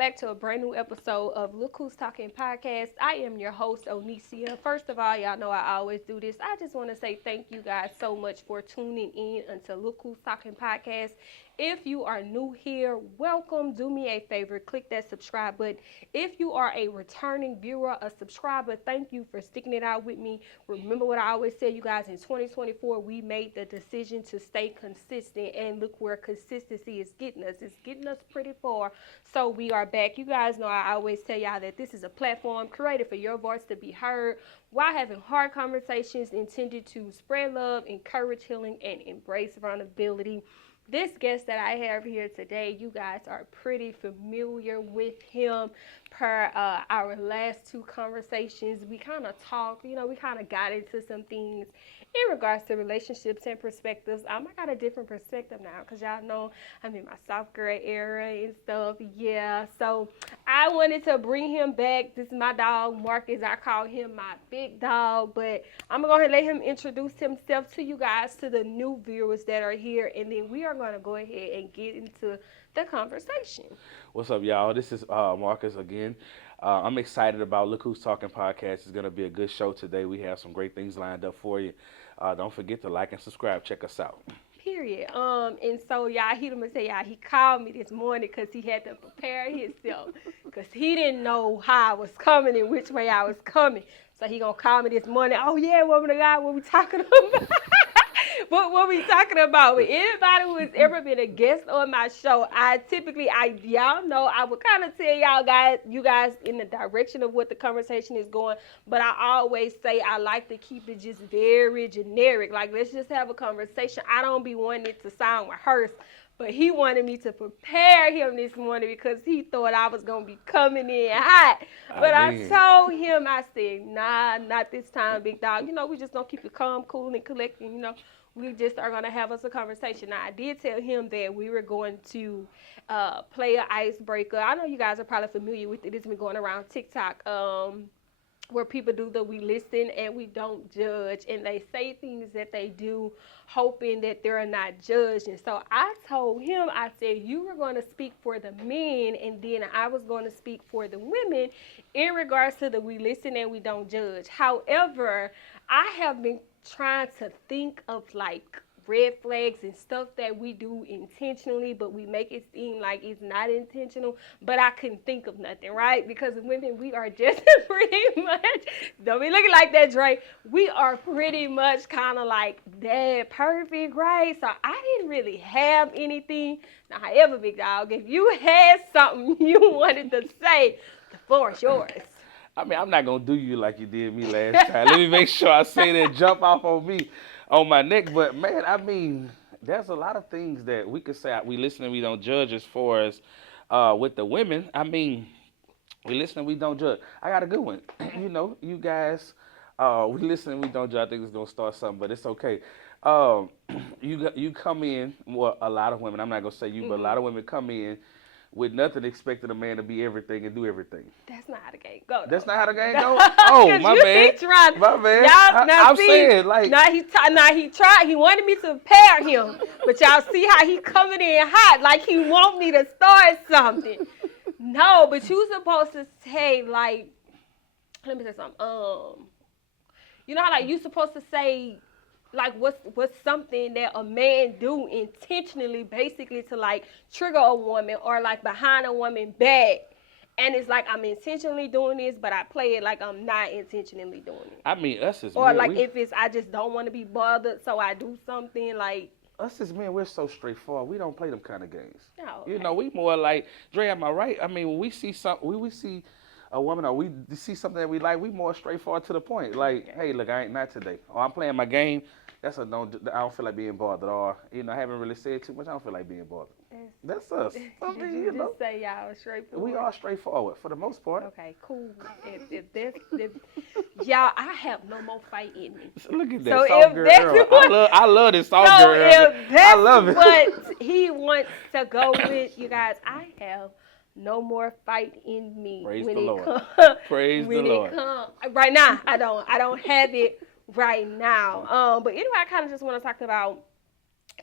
back to a brand new episode of Look Who's Talking Podcast. I am your host, Onicia. First of all, y'all know I always do this. I just want to say thank you guys so much for tuning in unto Look Who's Talking Podcast. If you are new here, welcome. Do me a favor, click that subscribe button. If you are a returning viewer, a subscriber, thank you for sticking it out with me. Remember what I always say, you guys, in 2024, we made the decision to stay consistent, and look where consistency is getting us. It's getting us pretty far. So we are back. You guys know I always tell y'all that this is a platform created for your voice to be heard while having hard conversations intended to spread love, encourage healing, and embrace vulnerability. This guest that I have here today, you guys are pretty familiar with him per our last two conversations. We kind of talked, we kind of got into some things in regards to relationships and perspectives. I got a different perspective now because y'all know I'm in my soft girl era and stuff. Yeah, so I wanted to bring him back. This is my dog, Marcus. I call him my big dog, but I'm going to let him introduce himself to you guys, to the new viewers that are here, and then we are going to go ahead and get into the conversation. What's up, y'all? This is Marcus again. I'm excited about Look Who's Talking Podcast. It's going to be a good show today. We have some great things lined up for you. Don't forget to like and subscribe. Check us out. Period. And so y'all, he gonna say y'all, he called me this morning because he had to prepare himself because he didn't know how I was coming and which way I was coming. So he gonna call me this morning. Oh yeah, woman of God, what we talking about? What we talking about? With anybody who has ever been a guest on my show, y'all know I would kind of tell you guys in the direction of what the conversation is going, but I always say I like to keep it just very generic. Like, let's just have a conversation. I don't be wanting it to sound rehearsed, but he wanted me to prepare him this morning because he thought I was going to be coming in hot. But I told him, I said, nah, not this time, big dog. We just going to keep it calm, cool, and collecting, We just are going to have us a conversation. Now, I did tell him that we were going to play an icebreaker. I know you guys are probably familiar with it. It's been going around TikTok where people do the we listen and we don't judge. And they say things that they do hoping that they're not judged. And so I told him, I said, you were going to speak for the men and then I was going to speak for the women in regards to the we listen and we don't judge. However, I have been trying to think of like red flags and stuff that we do intentionally, but we make it seem like it's not intentional, but I couldn't think of nothing, right? Because women, we are just pretty much, don't be looking like that, Dre, we are pretty much kind of like that perfect, right? So I didn't really have anything. Now, however, big dog, if you had something you wanted to say, the floor is yours. I mean, I'm not going to do you like you did me last time. Let me make sure I say that jump off on my neck. But, man, I mean, there's a lot of things that we could say we listen and we don't judge as far as with the women. I mean, we listen and we don't judge. I got a good one. You guys, we listen and we don't judge. I think it's going to start something, but it's okay. You come in, well, a lot of women, I'm not going to say you, but a lot of women come in with nothing expecting a man to be everything and do everything. That's not how the game goes. That's not how the game goes? Oh, my bad. My bad. I'm saying, like... Now he tried. He wanted me to prepare him. But y'all see how he coming in hot, like he want me to start something. No, but you supposed to say, like... Let me say something. You know how, like, you supposed to say... Like, what's something that a man do intentionally, basically, to, like, trigger a woman or, like, behind a woman back. And it's like, I'm intentionally doing this, but I play it like I'm not intentionally doing it. I mean, us as men... Or, like, if it's, I just don't want to be bothered, so I do something, like... Us as men, we're so straightforward. We don't play them kind of games. Oh, okay. We more like... Dre, am I right? I mean, when we see something... we see a woman or we see something that we like, we more straightforward to the point. Like, hey, look, I ain't not today. Or I'm playing my game. I don't feel like being bothered. Or, I haven't really said too much. I don't feel like being bothered. That's us. I mean, you just say y'all straightforward? We are straightforward for the most part. Okay, cool. Y'all, I have no more fight in me. Look at that soft girl. I love this soft girl. I love it. What he wants to go with, you guys, I have no more fight in me. Praise the Lord. Praise the Lord. Right now, I don't have it right now. But anyway, I kind of just want to talk about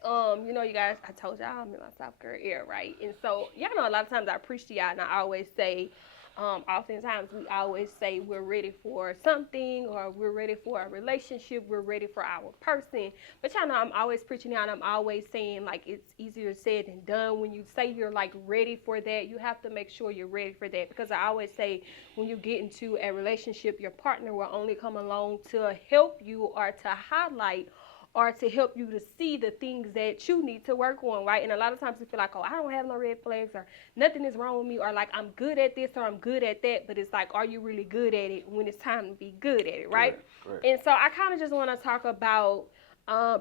You guys, I told y'all I'm in my South Korea era, right? And so, y'all know a lot of times I preach to y'all, and I always say, oftentimes we always say we're ready for something, or we're ready for a relationship, we're ready for our person. But y'all know I'm always preaching out, and I'm always saying like it's easier said than done. When you say you're like ready for that, you have to make sure you're ready for that, because I always say when you get into a relationship, your partner will only come along to help you or to highlight or to help you to see the things that you need to work on, right? And a lot of times you feel like, oh, I don't have no red flags, or nothing is wrong with me, or like I'm good at this or I'm good at that. But it's like, are you really good at it when it's time to be good at it, right? Correct. And so I kind of just want to talk about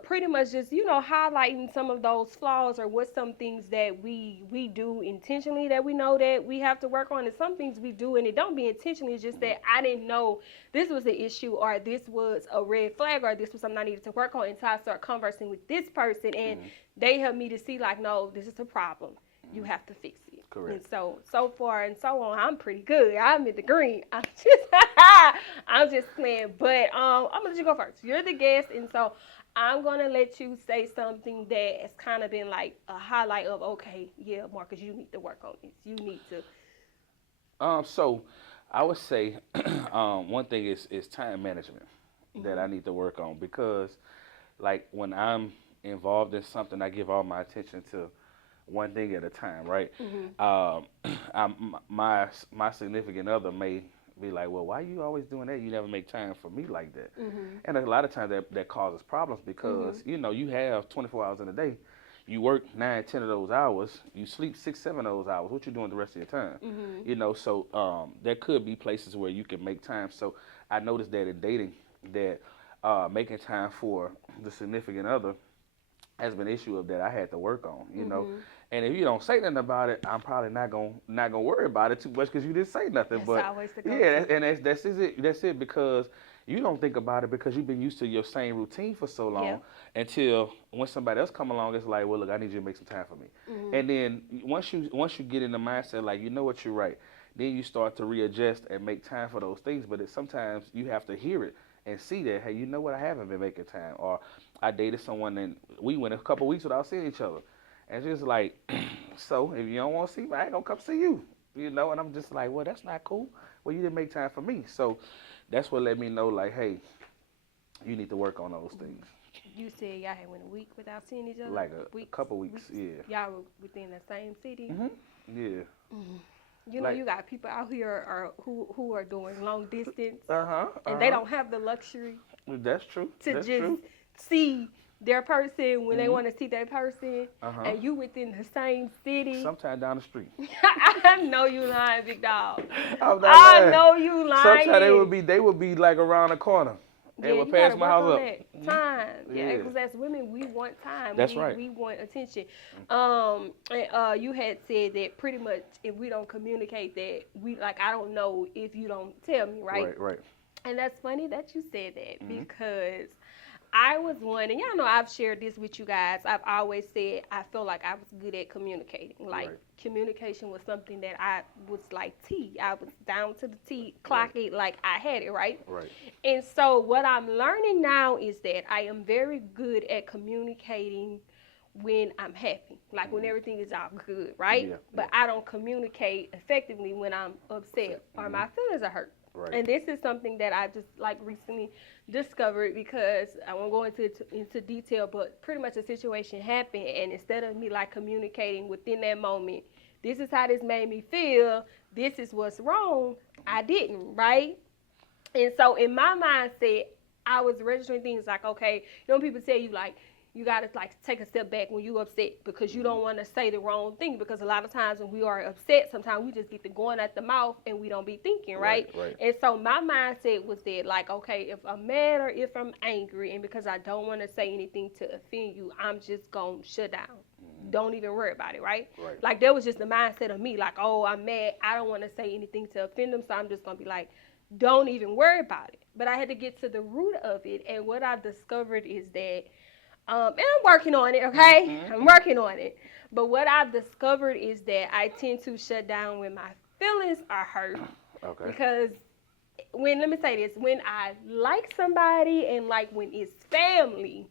pretty much just highlighting some of those flaws, or what some things that we do intentionally that we know that we have to work on, and some things we do and it don't be intentionally. It's just that I didn't know this was the issue, or this was a red flag, or this was something I needed to work on until I start conversing with this person, and they helped me to see like, no, this is a problem. You have to fix it. Correct. And so far and so on, I'm pretty good. I'm in the green. I'm just playing. But I'm gonna let you go first. You're the guest, and so I'm gonna let you say something that has kind of been like a highlight of, okay, yeah, Marcus, you need to work on this. You need to. So I would say one thing is time management that I need to work on, because like when I'm involved in something, I give all my attention to one thing at a time, right? My significant other may be like, well, why you always doing that? You never make time for me like that. And a lot of times that causes problems, because you have 24 hours in a day. You work 9, 10 of those hours. You sleep 6, 7 of those hours. What you doing the rest of your time? So there could be places where you can make time. So I noticed that in dating, that making time for the significant other has been an issue of that I had to work on. And if you don't say nothing about it, I'm probably not gonna worry about it too much, because you didn't say nothing. That's But always the go-to. yeah, and that's it, because you don't think about it because you've been used to your same routine for so long, until when somebody else come along, it's like, well, look, I need you to make some time for me. And then once you get in the mindset like, you know what, you're right, then you start to readjust and make time for those things. But sometimes you have to hear it and see that, hey, you know what, I haven't been making time. Or I dated someone and we went a couple weeks without seeing each other. And it's just like, so if you don't want to see me, I ain't gonna come see you. And I'm just like, well, that's not cool. Well, you didn't make time for me. So that's what let me know, like, hey, you need to work on those things. You said y'all had went a week without seeing each other? Like a couple weeks, yeah. Y'all were within the same city? Yeah. You got people out here who are doing long distance, and they don't have the luxury That's true. to That's just true. see their person when they want to see their person, and you within the same city. Sometimes down the street. I know you lying, big dog. I'm not I lying. know you lying. Sometimes they would be like around the corner. They would pass my house up. Time. Yeah, because as women, we want time. That's right. We want attention. You had said that pretty much if we don't communicate that, I don't know if you don't tell me, right? Right. And that's funny that you said that, because I was one, and y'all know I've shared this with you guys. I've always said I feel like I was good at communicating. Communication was something that I was like T. I was down to the T, clock it like I had it, right? Right. And so what I'm learning now is that I am very good at communicating when I'm happy, like when everything is all good, right? But I don't communicate effectively when I'm upset or my feelings are hurt. Right. And this is something that I just recently discovered, because I won't go into detail, but pretty much a situation happened, and instead of me communicating within that moment, this is how this made me feel, this is what's wrong, I didn't, right? And so in my mindset, I was registering things like, okay, people tell you you gotta take a step back when you upset, because you don't want to say the wrong thing, because a lot of times when we are upset, sometimes we just get to going at the mouth and we don't be thinking, right? And so my mindset was that okay, if I'm mad or if I'm angry, and because I don't want to say anything to offend you, I'm just gonna shut down. Don't even worry about it, right? That was just the mindset of me, oh, I'm mad, I don't want to say anything to offend them, so I'm just gonna be don't even worry about it. But I had to get to the root of it, and what I discovered is that and I'm working on it, okay? I'm working on it. But what I've discovered is that I tend to shut down when my feelings are hurt. Okay. Because let me say this, when I like somebody and when it's family,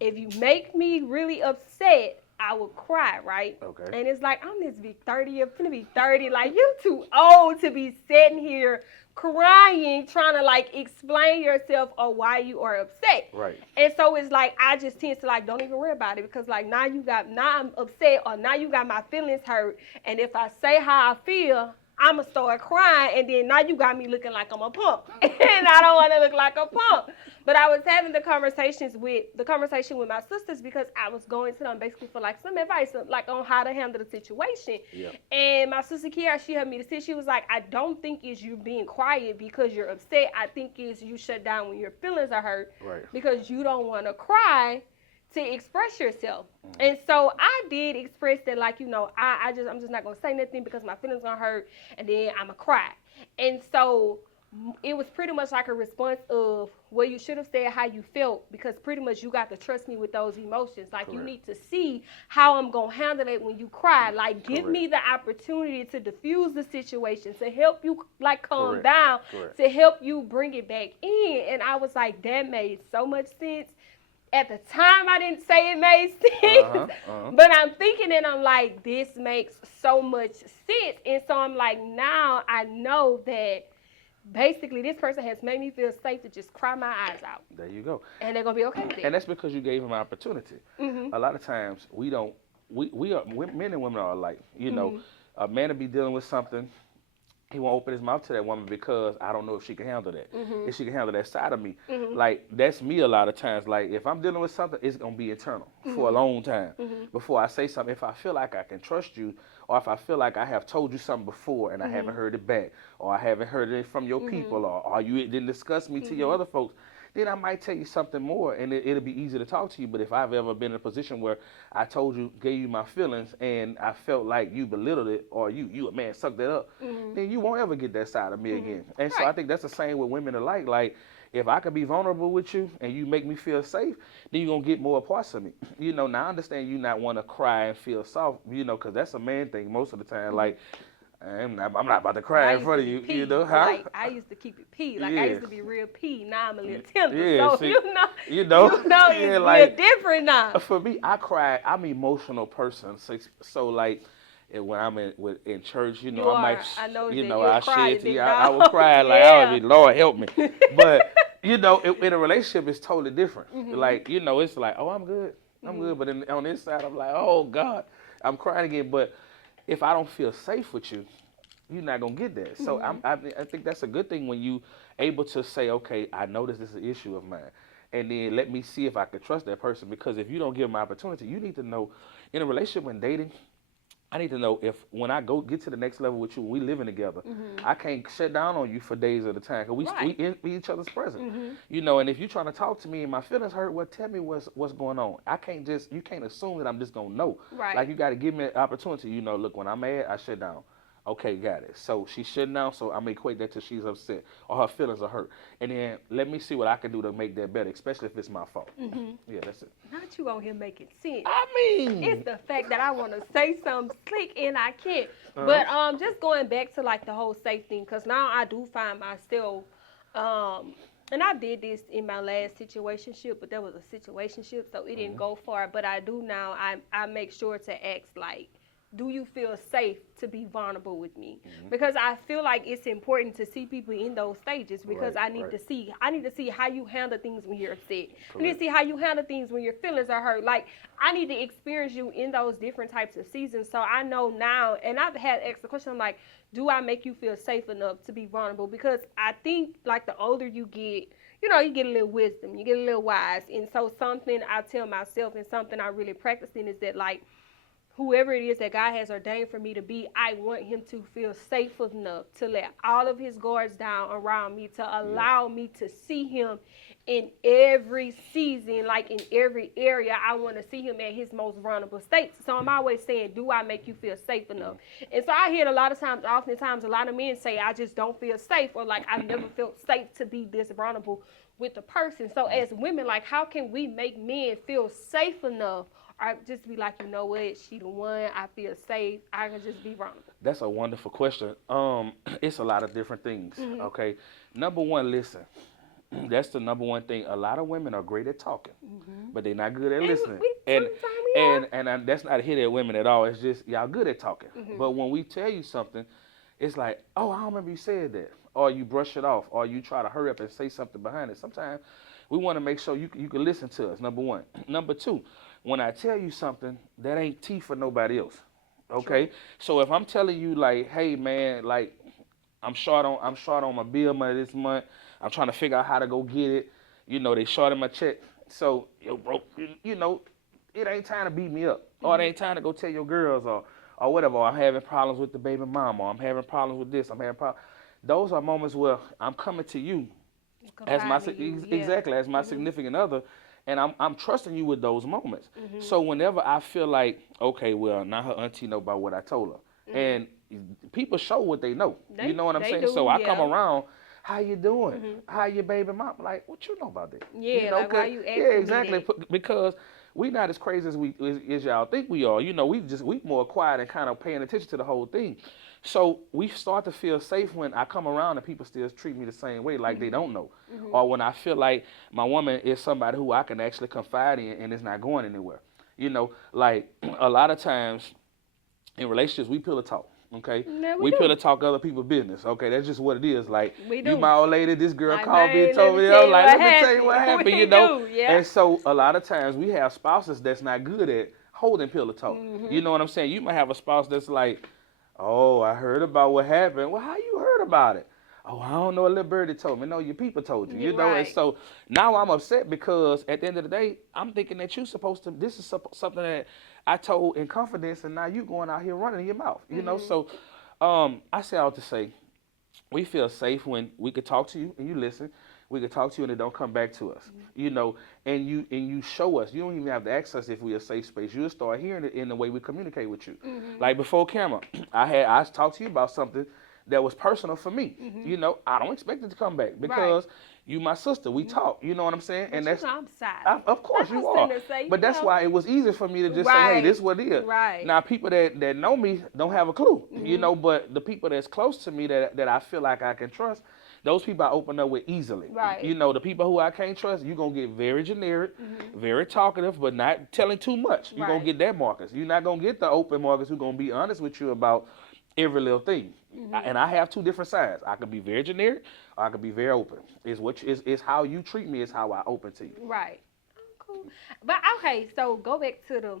If you make me really upset, I would cry, right? Okay. And it's like, I'm this big 30, I'm gonna be 30. Like, you too old to be sitting here crying, trying to like explain yourself or why you are upset. Right. And so it's like, I just tend to like, don't even worry about it because like now I'm upset or now you got my feelings hurt. And if I say how I feel, I'ma start crying, and then now you got me looking like I'm a punk, and I don't want to look like a punk. But I was having the conversation with my sisters because I was going to them basically for like some advice, like on how to handle the situation. Yeah. And my sister Kiara, she helped me to sit. She was like, I don't think it's you being quiet because you're upset. I think it's you shut down when your feelings are hurt, Right. because you don't want to cry to express yourself. And so I did express that, like, I'm just not gonna say nothing because my feelings gonna hurt, and then I'ma cry. And so it was pretty much like a response of, well, you should have said how you felt, because pretty much you got to trust me with those emotions. Like, Correct. you need to see how I'm gonna handle it when you cry. Like, give Correct. me the opportunity to diffuse the situation, to help you like calm Correct. down, Correct. to help you bring it back in. And I was like, that made so much sense. At the time, I didn't say it made sense, but I'm thinking and I'm like, this makes so much sense. And so I'm like, now I know that basically this person has made me feel safe to just cry my eyes out. There you go. And they're going to be okay with it. And that's because you gave him an opportunity. Mm-hmm. A lot of times we don't. Men and women are alike. You know, a man will be dealing with something. He won't open his mouth to that woman because I don't know if she can handle that. If she can handle that side of me. Like, that's me a lot of times. Like, if I'm dealing with something, it's going to be internal for a long time before I say something. If I feel like I can trust you, or if I feel like I have told you something before and I haven't heard it back, or I haven't heard it from your people, or you didn't discuss me to your other folks, then I might tell you something more, and it'll be easy to talk to you. But if I've ever been in a position where I told you, gave you my feelings, and I felt like you belittled it, or you a man, sucked that up, then you won't ever get that side of me again. And so I think that's the same with women alike. Like, if I can be vulnerable with you and you make me feel safe, then you're going to get more parts of me. Now I understand you not want to cry and feel soft, because that's a man thing most of the time. Like, I'm not about to cry in front of you, huh? Like, I used to keep it P. Like, I used to be real P. Now I'm a little tender. Yeah, so, see, it's like, different now. For me, I cry. I'm an emotional person. So like, when I'm in church, I might, I shed tears. I would cry like, I would be, Lord help me. But, in a relationship, it's totally different. Like, it's like, oh, I'm good. But on this side, I'm like, oh, God, I'm crying again. But if I don't feel safe with you, you're not going to get that. So I think that's a good thing when you able to say, okay, I know this is an issue of mine. And then let me see if I can trust that person. Because if you don't give them an opportunity, you need to know, in a relationship when dating, I need to know if when I get to the next level with you, when we living together, I can't shut down on you for days at a time. Because we in each other's present. And if you're trying to talk to me and my feelings hurt, well, tell me what's going on. You can't assume that I'm just going to know. Right. Like, you got to give me an opportunity. Look, when I'm mad, I shut down. Okay, got it. So she's shutting down, so I'm going to equate that to she's upset or her feelings are hurt. And then let me see what I can do to make that better, especially if it's my fault. Yeah, that's it. Not you on here making sense. I mean, it's the fact that I want to say something slick and I can't. But just going back to like the whole safe thing, because now I do find myself, and I did this in my last situationship, but that was a situationship, so it didn't go far. But I do now. I make sure to ask, like, do you feel safe to be vulnerable with me? Because I feel like it's important to see people in those stages, because I need to see how you handle things when you're upset. I need to see how you handle things when your feelings are hurt. Like, I need to experience you in those different types of seasons, so I know now. And I've had asked the question, I'm like, do I make you feel safe enough to be vulnerable? Because I think, like, the older you get, you get a little wisdom, you get a little wise. And so something I tell myself and something I really practice in is that, like, whoever it is that God has ordained for me to be, I want him to feel safe enough to let all of his guards down around me, to allow me to see him in every season, like in every area. I want to see him at his most vulnerable states. So I'm always saying, do I make you feel safe enough? And so I hear oftentimes a lot of men say, I just don't feel safe, or like, I've never felt safe to be this vulnerable with a person. So as women, like, how can we make men feel safe enough? Or just be like, you know what, she the one, I feel safe, I can just be vulnerable? That's a wonderful question. It's a lot of different things, okay? Number one, listen. that's the number one thing. A lot of women are great at talking, but they're not good at And listening. we And sometimes we are. that's not a hit at women at all. It's just y'all good at talking. Mm-hmm. But when we tell you something, it's like, oh, I don't remember you said that, or you brush it off, or you try to hurry up and say something behind it. Sometimes we want to make sure you can listen to us. Number one. Number two, when I tell you something, that ain't tea for nobody else. Okay, so if I'm telling you like, hey man, like I'm short on my bill money this month. I'm trying to figure out how to go get it. You know, they shorted my check. So, yo, bro, you know, it ain't time to beat me up. Or it ain't time to go tell your girls or whatever. Or I'm having problems with the baby mama. Or I'm having problems with this. I'm having problems. Those are moments where I'm coming to you as my Confide in you, yeah. exactly as my significant other, and I'm trusting you with those moments. So whenever I feel like, okay, well, now her auntie know about what I told her, and people show what they know. You know what I'm They saying? do, So I come yeah. around. How you doing? How your baby mom? Like, what you know about that? Yeah, You know, like, why you asking yeah, me exactly. that? Because we not as crazy as y'all think we are. You know, we more quiet and kind of paying attention to the whole thing. So we start to feel safe when I come around and people still treat me the same way, like they don't know, or when I feel like my woman is somebody who I can actually confide in and it's not going anywhere. You know, like a lot of times in relationships we pillow talk. Okay, Yeah, we we pillow do. talk other people's business. Okay, that's just what it is. Like We you, do. my old lady, this girl Like, called me and man, let told me me, tell I'm you like, what let me tell you what happened. happened. We You know, do, yeah. and so a lot of times we have spouses that's not good at holding pillow talk. You know what I'm saying? You might have a spouse that's like, oh, I heard about what happened. Well, how you heard about it? Oh, I don't know. A little birdie told me. No, your people told you. You You're know, and right. so now I'm upset because at the end of the day, I'm thinking that you're supposed to. This is something that I told in confidence, and now you going out here running your mouth. You know, so I say all to say, we feel safe when we could talk to you and you listen. We could talk to you and it don't come back to us. You know, and you show us. You don't even have to ask us if we're a safe space. You'll start hearing it in the way we communicate with you. Like before camera, I talked to you about something that was personal for me. You know, I don't expect it to come back Right. because you my sister. We talk. You know what I'm saying? But and you that's know I'm silent. of course I'm you are. sitting there saying, But that's why it was easy for me to just say, hey, this right, is what it is. right. Now people that know me don't have a clue. You know, but the people that's close to me that I feel like I can trust, those people I open up with easily. Right. You know, the people who I can't trust, you're gonna get very generic, very talkative, but not telling too much. You're gonna Right. get that Marcus. You're not gonna get the open Marcus who's gonna be honest with you about every little thing. And I have two different sides. I could be very generic, or I could be very open. It's how you treat me is how I open to you. Right. Cool. But okay, so go back to the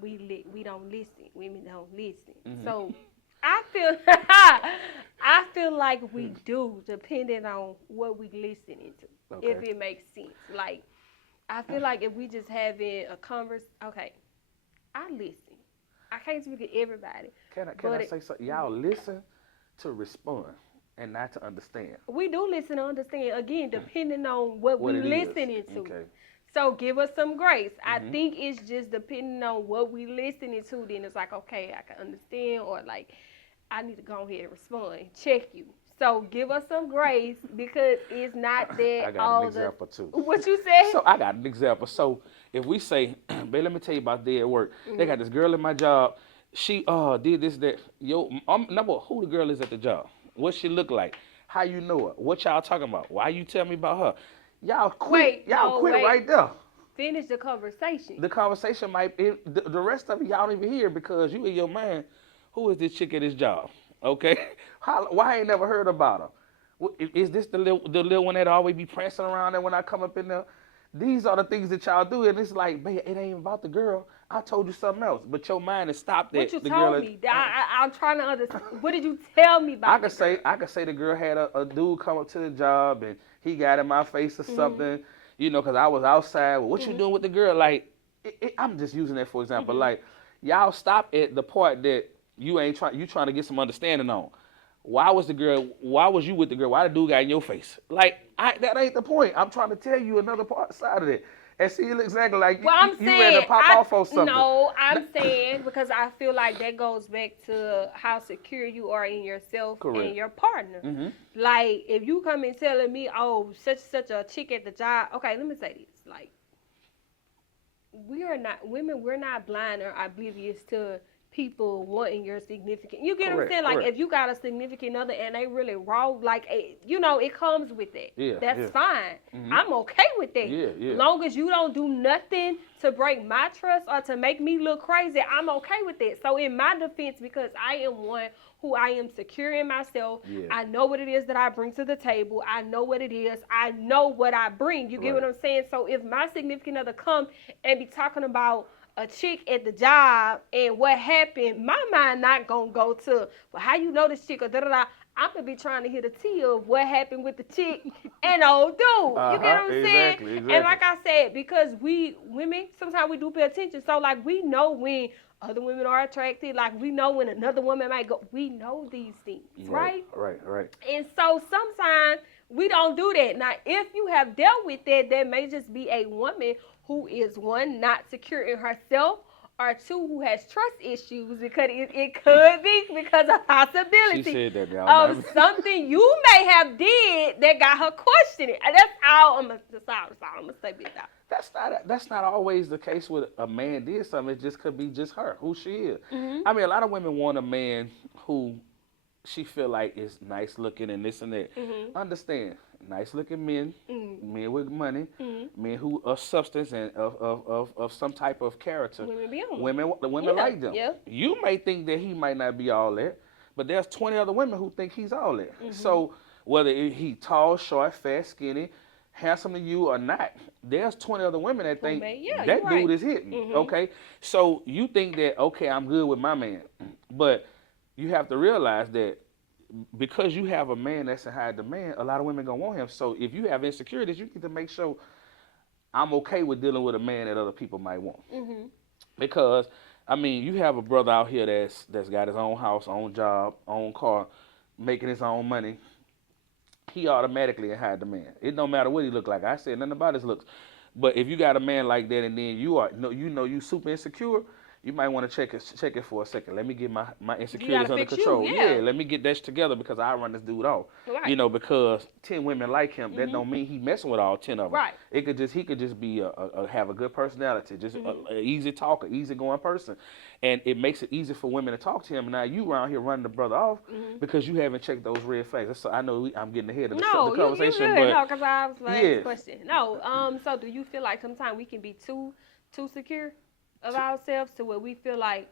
we don't listen. Women don't listen. So I feel I feel like we do, depending on what we listening to. If Okay. it makes sense. Like I feel like if we just having a okay, I listen. I can't speak to everybody. Can I But say something? Y'all listen to respond and not to understand we do listen to understand, again, depending on what what we it is. listening to. Okay. So give us some grace. I think it's just depending on what we listening to, then it's like, okay, I can understand, or like, I need to go ahead and respond, check you. So give us some grace because it's not that I got all an example too. What you said? So I got an example. So if we say, babe, let me tell you about day at work. They got this girl in my job. She did this, that. Yo, number one, who the girl is at the job? What she look like? How you know her? What y'all talking about? Why you tell me about her? Y'all quit. Quit wait. right there. Finish the conversation. The conversation the rest of it y'all don't even hear because you in your mind, who is this chick at this job? Okay, why I ain't never heard about her? Is this the little one that always be prancing around and when I come up in there? These are the things that y'all do, and it's like, man, it ain't about the girl. I told you something else, but your mind is stopped at What you the told girl. me? I'm trying to understand. What did you tell me about? I could say the girl had a dude come up to the job and he got in my face or something, you know, because I was outside. Well, what you doing with the girl? Like, I'm just using that for example. Like, y'all stop at the part that you trying to get some understanding on. Why was you with the girl? Why the dude got in your face? Like, that ain't the point. I'm trying to tell you another side of it. And see, exactly like Well, I'm you saying, ready to pop off on something. No, I'm saying because I feel like that goes back to how secure you are in yourself and your partner. Like, if you come in telling me, oh, such a chick at the job. Okay, let me say this. Like, we're not blind or oblivious to people wanting your significant. You get what I'm Correct, saying? Like correct. if you got a significant other and they really raw, like you know, it comes with it. Yeah, That's yeah. fine. Hmm. I'm okay with that. Yeah, yeah. Long as you don't do nothing to break my trust or to make me look crazy, I'm okay with that. So in my defense, because I am one who I am secure in myself, Yeah. I know what it is that I bring to the table. I know what it is. I know what I bring. You get Right. what I'm saying? So if my significant other come and be talking about a chick at the job and what happened, my mind not gonna go to, well, how you know this chick or da da da. I'm gonna be trying to hear the tea of what happened with the chick and old dude. You get Uh-huh. what I'm saying? Exactly, And exactly. like I said, because we women sometimes we do pay attention. So like we know when other women are attracted, like we know when another woman might go. We know these things, Right, right? right, right. And so sometimes we don't do that. Now, if you have dealt with that, that may just be a woman who is one, not secure in herself, or two, who has trust issues because it could be because of She possibility said that now. of something you may have did that got her questioning. And that's all I'm gonna say about that. That's not always the case with a man did something. It just could be just her, who she is. Mm-hmm. I mean, a lot of women want a man who she feel like is nice looking and this and that. Mm-hmm. Understand, nice looking men, Mm-hmm. men with money, Mm-hmm. men who of substance and of some type of character. Women be on. Women Yeah, like them. yeah. You may think that he might not be all that, but there's 20 other women who think he's all that. Mm-hmm. So whether he tall, short, fat, skinny, handsome to you or not, there's 20 other women that think Yeah, that you're dude right. is hitting. Mm-hmm. Okay, so you think that okay, I'm good with my man, but you have to realize that because you have a man that's in high demand, a lot of women gonna want him. So if you have insecurities, you need to make sure I'm okay with dealing with a man that other people might want. Mm-hmm. Because I mean, you have a brother out here that's got his own house, own job, own car, making his own money. He automatically in high demand. It don't matter what he look like. I said nothing about his looks. But if you got a man like that and then you super insecure, you might want to check it for a second. Let me get my insecurities under fix you, control. yeah. Let me get that together because I run this dude off. Right. Because 10 women like him, that Mhm. don't mean he messing with all 10 of them. Right. He could just be have a good personality, just a easy talker, easy going person, and it makes it easy for women to talk to him. And now you around here running the brother off because you haven't checked those red flags. So I know I'm getting ahead of the conversation, you but good. No, because I was like, yeah. question. No, so do you feel like sometimes we can be too secure of ourselves to where we feel like,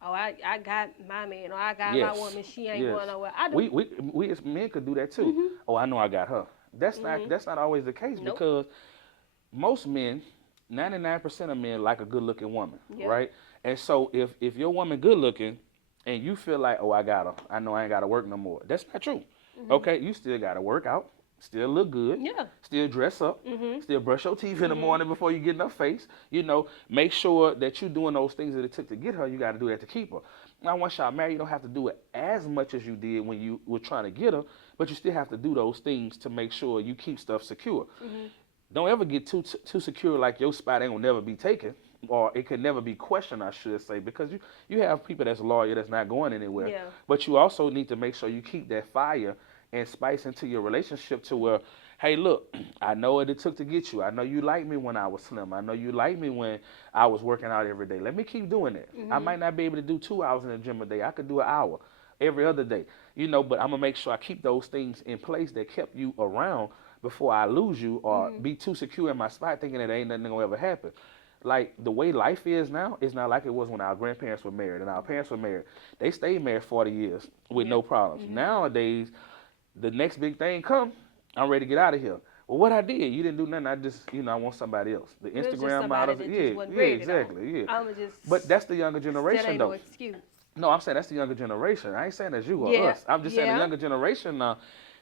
oh, I got my man or I got Yes. my woman, she ain't Yes. going nowhere. I do. We as men could do that too. Mhm. Oh, I know I got her. That's Mhm. not always the case Nope. because most men, 99% of men like a good looking woman, Yeah. right? And so if your woman good looking and you feel like, oh, I got her, I know I ain't got to work no more. That's not true. Okay, you still got to work out, still look good, Yeah. still dress up, Mhm. still brush your teeth in the morning before you get in her face. Make sure that you're doing those things that it took to get her. You got to do that to keep her. Now, once y'all married, you don't have to do it as much as you did when you were trying to get her, but you still have to do those things to make sure you keep stuff secure. Mhm. Don't ever get too secure like your spot ain't gonna never be taken, or it can never be questioned, I should say, because you have people that's loyal, that's not going anywhere. Yeah. But you also need to make sure you keep that fire and spice into your relationship to where, hey, look, I know what it took to get you. I know you liked me when I was slim. I know you liked me when I was working out every day. Let me keep doing it. I might not be able to do 2 hours in the gym a day. I could do an hour every other day. But I'm gonna make sure I keep those things in place that kept you around before I lose you or be too secure in my spot thinking that ain't nothing gonna ever happen. Like the way life is now, it's not like it was when our grandparents were married and our parents were married. They stayed married 40 years with no problems. Nowadays, the next big thing come, I'm ready to get out of here. Well, what I did, you didn't do nothing. I just, I want somebody else. The It was just Instagram somebody models, that yeah, just wasn't yeah, ready, though. exactly, yeah. I'ma just. But that's the younger that generation, ain't though. no excuse. No, I'm saying that's the younger generation. I ain't saying that's you or Yeah, us. I'm just saying the yeah. younger generation now,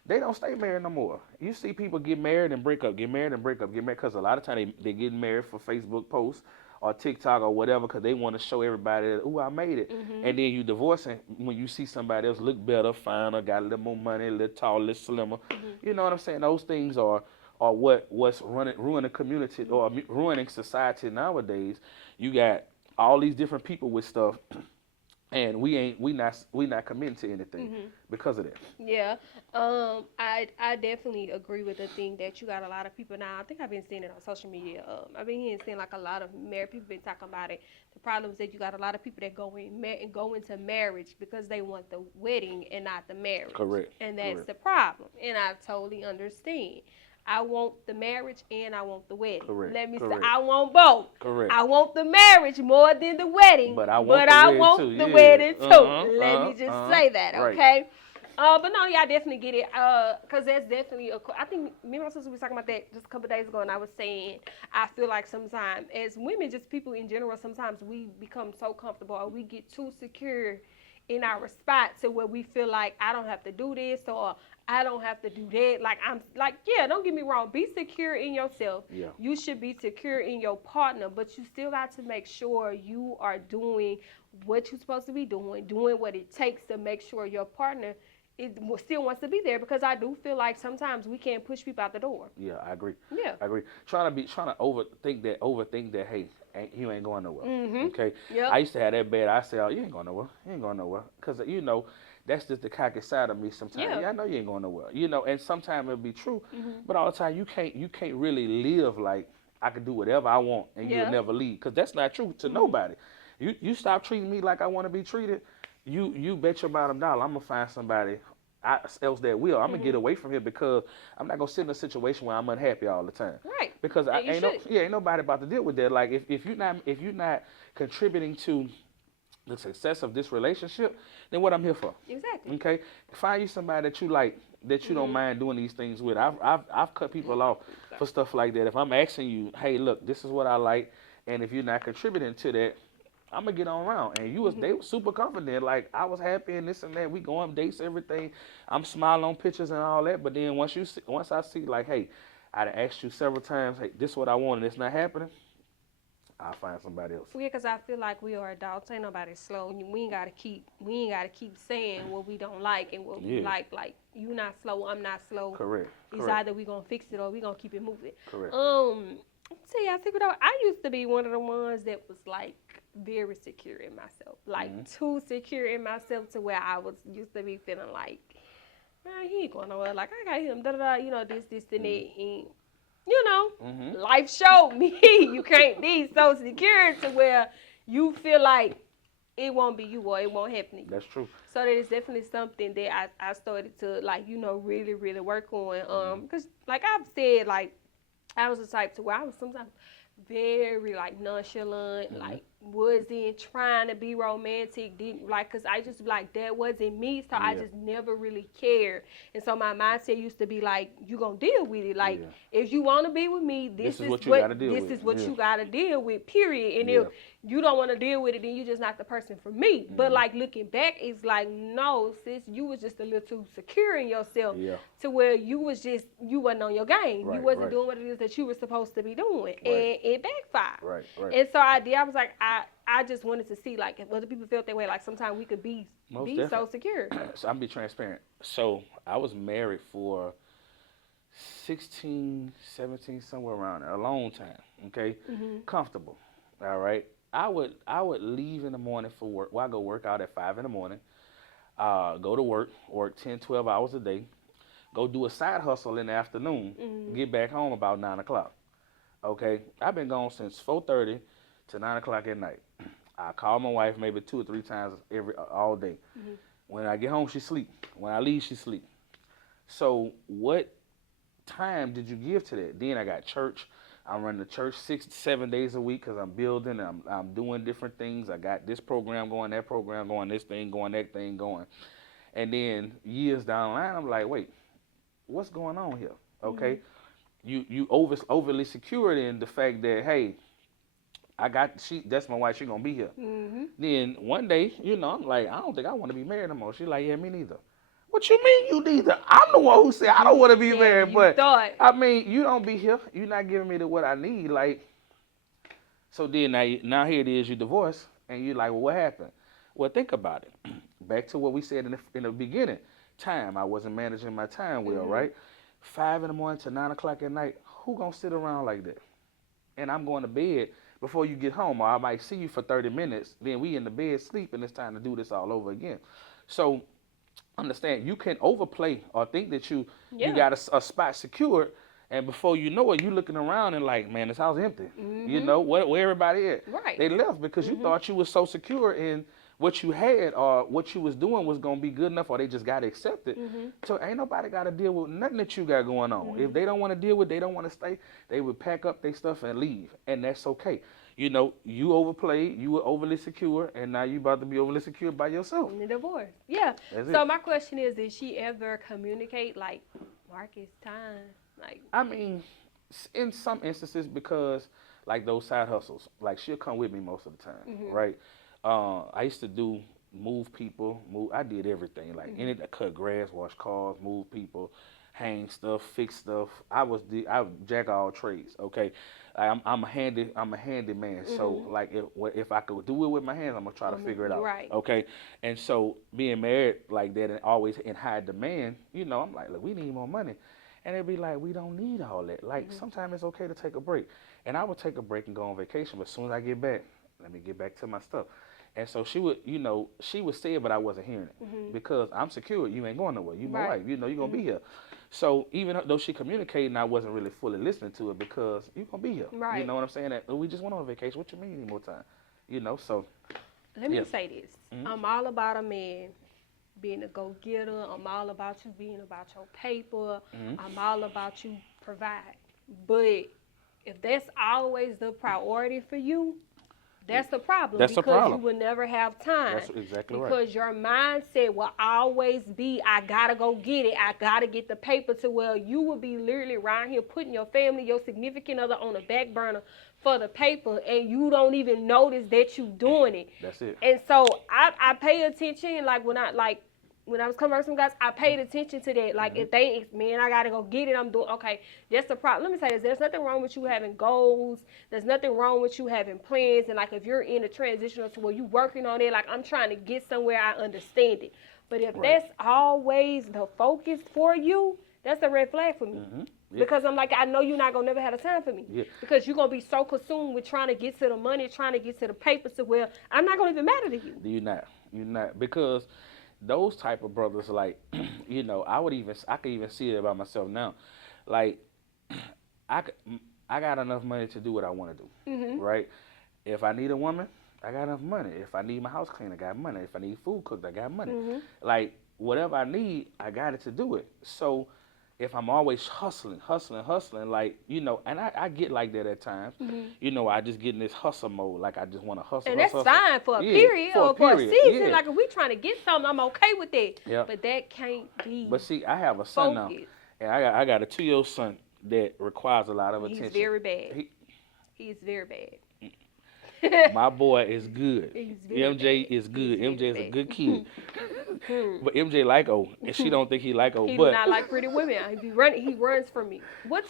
they don't stay married no more. You see people get married and break up, get married and break up, get married, because a lot of times they get married for Facebook posts or TikTok or whatever because they want to show everybody that, ooh, I made it. And then you divorcing when you see somebody else look better, finer, got a little more money, a little taller, a little slimmer. You know what I'm saying? Those things are what's ruining community or ruining society nowadays. You got all these different people with stuff and we not committing to anything because of that. Yeah. I definitely agree with the thing that you got a lot of people now. I think I've been seeing it on social media. I've been hearing seeing like a lot of married people been talking about it. The problem is that you got a lot of people that go into marriage because they want the wedding and not the marriage. Correct. And that's Correct. the problem. And I totally understand. I want the marriage and I want the wedding. Correct. Let me say, Correct. I want both. Correct. I want the marriage more than the wedding, But I want the wedding too. Yeah. Let me just say that, Right. okay? But no, yeah, I definitely get it. Cause that's definitely I think me and my sister was talking about that just a couple of days ago, and I was saying I feel like sometimes as women, just people in general, sometimes we become so comfortable or we get too secure in our spot to where we feel like I don't have to do this or I don't have to do that. Like I'm like, yeah, don't get me wrong. Be secure in yourself. Yeah. You should be secure in your partner, but you still got to make sure you are doing what you're supposed to be doing what it takes to make sure your partner still wants to be there, because I do feel like sometimes we can't push people out the door. Yeah, I agree. Yeah. I agree. Trying to overthink that. Hey, you ain't going nowhere. Okay. Yep. I used to have that bad. I say, oh, you ain't going nowhere. You ain't going nowhere. Cause that's just the cocky side of me. Sometimes, yeah, I know you ain't going nowhere. And sometimes it'll be true, but all the time you can't really live like I can do whatever I want and you'll never leave. Cause that's not true to nobody. You stop treating me like I want to be treated. You bet your bottom dollar I'm gonna find somebody else that will. I'm gonna get away from here because I'm not gonna sit in a situation where I'm unhappy all the time. Right. Because ain't nobody about to deal with that. Like if you're not contributing to the success of this relationship, then what I'm here for? Exactly. Okay. Find you somebody that you like, that you don't mind doing these things with. I've cut people off for stuff like that. If I'm asking you, hey, look, this is what I like, and if you're not contributing to that, I'm gonna get on around. And they were super confident. Like I was happy and this and that. We go on dates, everything. I'm smiling on pictures and all that. But then once I see like, hey, I'd asked you several times, hey, this is what I want and it's not happening, I'll find somebody else. Yeah, because I feel like we are adults. Ain't nobody slow. We ain't gotta keep saying what we don't like and what we like. Like you not slow, I'm not slow. Correct. It's either we gonna fix it or we gonna keep it moving. Correct. See, I think I used to be one of the ones that was like very secure in myself, like too secure in myself to where I was used to be feeling like, man, he ain't going nowhere. Like I got him, this, and that, and life showed me you can't be so secure to where you feel like it won't be you or it won't happen to you. That's true. So that is definitely something that I started to like, really, really work on. Because like I've said, like I was the type to where I was sometimes very like nonchalant, like wasn't trying to be romantic, didn't like, cause I just like that wasn't me, so I just never really cared, and so my mindset used to be like, you gonna deal with it, like if you want to be with me, this is what you gotta deal with, period, and if you don't want to deal with it, then you just not the person for me. But like looking back, it's like, no, sis, you was just a little too secure in yourself to where you wasn't on your game, you wasn't doing what it is that you were supposed to be doing, and it backfired. And so I was like, I just wanted to see like if other people felt that way, like sometimes we could be so secure. So I'm be transparent. So I was married for 16, 17, somewhere around there, a long time. Okay, comfortable. All right. I would leave in the morning for work. Well, I go work out at 5 in the morning. Go to work 10, 12 hours a day. Go do a side hustle in the afternoon. Get back home about 9 o'clock. Okay, I've been gone since 4:30 to 9 o'clock at night. I call my wife maybe 2 or 3 times all day. When I get home, she sleep. When I leave, she sleep. So what time did you give to that? Then I got church. I'm running the church 6 to 7 days a week because I'm building. I'm doing different things. I got this program going, that program going, this thing going, that thing going. And then years down the line, I'm like, wait, what's going on here? Okay, you overly secured in the fact that, hey, that's my wife, she gonna be here. Then one day, I'm like, I don't think I want to be married no more. She's like, yeah, me neither. What you mean you neither? I'm the one who said I don't want to be married, but I mean, you don't be here. You're not giving me what I need. Like, so then now here it is, you divorced, and you're like, well, what happened? Well, think about it. Back to what we said in the beginning. Time. I wasn't managing my time well, right? 5 in the morning to 9 o'clock at night. Who gonna sit around like that? And I'm going to bed before you get home, or I might see you for 30 minutes. Then we in the bed sleep, and it's time to do this all over again. So understand, you can overplay or think that you got a spot secured, and before you know it, you looking around and like, man, this house empty. You know where everybody at? Right. They left because you thought you was so secure in what you had or what you was doing was gonna be good enough, or they just got accepted. So ain't nobody got to deal with nothing that you got going on. If they don't want to deal with, they don't want to stay, they would pack up their stuff and leave, and that's okay. You know, you overplayed, you were overly secure, and now you about to be overly secure by yourself. The divorce. Yeah. That's So it. my question is, did she ever communicate like, Marcus, time? Like, I mean, in some instances, because like those side hustles, like she'll come with me most of the time, right? I used to move people, I did everything, like anything, cut grass, wash cars, move people, hang stuff, fix stuff. I jack of all trades, okay? I'm a handyman, so like if I could do it with my hands, I'm gonna try to figure it out, right. okay? And so being married like that and always in high demand, you know, I'm like, look, we need more money. And they'd be like, we don't need all that. Like, sometimes it's okay to take a break. And I would take a break and go on vacation, but as soon as I get back, let me get back to my stuff. And so she would, you know, she would say it, but I wasn't hearing it. Because I'm secure. You ain't going nowhere. You my wife. You know, you're going to be here. So even though she communicated, I wasn't really fully listening to it because you're going to be here. Right. You know what I'm saying? That we just went on vacation. What you mean you need more time? You know, so. Let me say this. I'm all about a man being a go-getter. I'm all about you being about your paper. I'm all about you provide. But if that's always the priority for you, that's the problem. That's the problem. Because you will never have time. That's exactly right. Because your mindset will always be, I gotta go get it. I gotta get the paper to where you will be literally around here putting your family, your significant other on the back burner for the paper, and you don't even notice that you doing it. That's it. And so I pay attention, like when I was conversing with guys, I paid attention to that. Like, if they, man, I got to go get it, I'm doing, okay, that's the problem. Let me say this. There's nothing wrong with you having goals. There's nothing wrong with you having plans. And, like, if you're in a transition to where you're working on it, like, I'm trying to get somewhere, I understand it. But if that's always the focus for you, that's a red flag for me. Because I'm like, I know you're not going to never have the time for me. Because you're going to be so consumed with trying to get to the money, trying to get to the papers to where I'm not going to even matter to you. You're not. Because those type of brothers, like, you know, I could even see it about myself now. Like, I got enough money to do what I want to do, right? If I need a woman, I got enough money. If I need my house cleaned, I got money. If I need food cooked, I got money. Like, whatever I need, I got it to do it. So if I'm always hustling, like, you know, and I get like that at times. You know, I just get in this hustle mode, like I just want to hustle. And hustle, that's fine for a period or for a season. Yeah. Like, if we trying to get something, I'm okay with that. Yeah. But that can't be. But see, I have a son now, focused. and I got a 2-year-old son that requires a lot of attention. He's very bad. He's very bad. My boy is good. MJ is good. He's MJ is very a good kid. But MJ like O, and she don't think he like O. He But do not like pretty women. He runs from me. What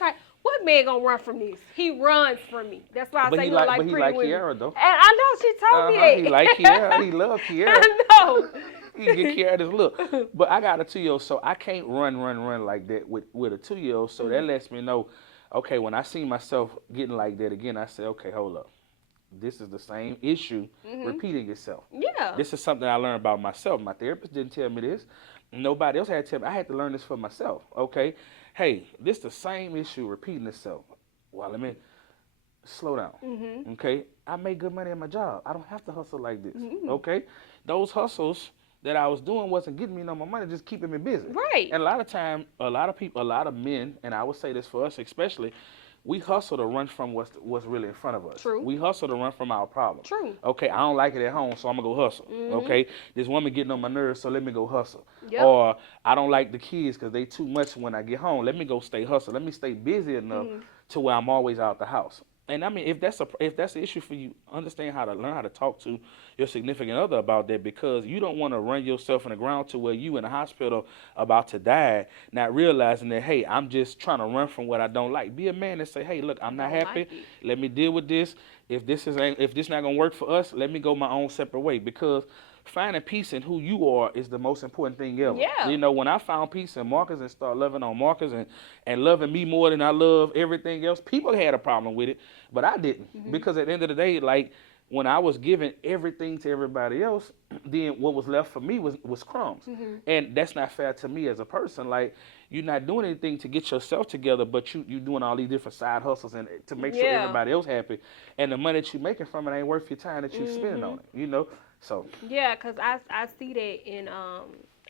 man gonna run from this? He runs from me. That's why I say he don't like pretty women. Kiara though. And I know she told me that. He like Kiara. He love Kiara. I know. He get Kiara this look. But I got a 2-year-old, so I can't run like that with a 2-year-old. So that lets me know, okay, when I see myself getting like that again, I say, okay, hold up. This is the same issue repeating itself. Yeah. This is something I learned about myself. My therapist didn't tell me this. Nobody else had to tell me. I had to learn this for myself. Okay. Hey, this is the same issue repeating itself. Well, let me slow down. Okay. I make good money at my job. I don't have to hustle like this. Okay. Those hustles that I was doing wasn't getting me no more money, just keeping me busy. Right. And a lot of time, a lot of people, a lot of men, and I would say this for us especially, we hustle to run from what's really in front of us. True. We hustle to run from our problems. True. Okay, I don't like it at home, so I'm going to go hustle. Okay, this woman getting on my nerves, so let me go hustle. Yep. Or I don't like the kids because they too much when I get home. Let me go stay hustle. Let me stay busy enough to where I'm always out the house. And I mean, if that's the issue for you, learn how to talk to your significant other about that, because you don't want to run yourself in the ground to where you in the hospital about to die, not realizing that, hey, I'm just trying to run from what I don't like. Be a man and say, hey, look, I'm not happy. Let me deal with this. If this not gonna work for us, let me go my own separate way. Because finding peace in who you are is the most important thing ever. Yeah. You know, when I found peace in Marcus and started loving on Marcus and loving me more than I love everything else, people had a problem with it, but I didn't. Because at the end of the day, like, when I was giving everything to everybody else, then what was left for me was crumbs. And that's not fair to me as a person. Like, you're not doing anything to get yourself together, but you doing all these different side hustles and to make sure Yeah. everybody else happy. And the money that you're making from it ain't worth your time that you're spending on it, you know? So, Yeah, cause I see that in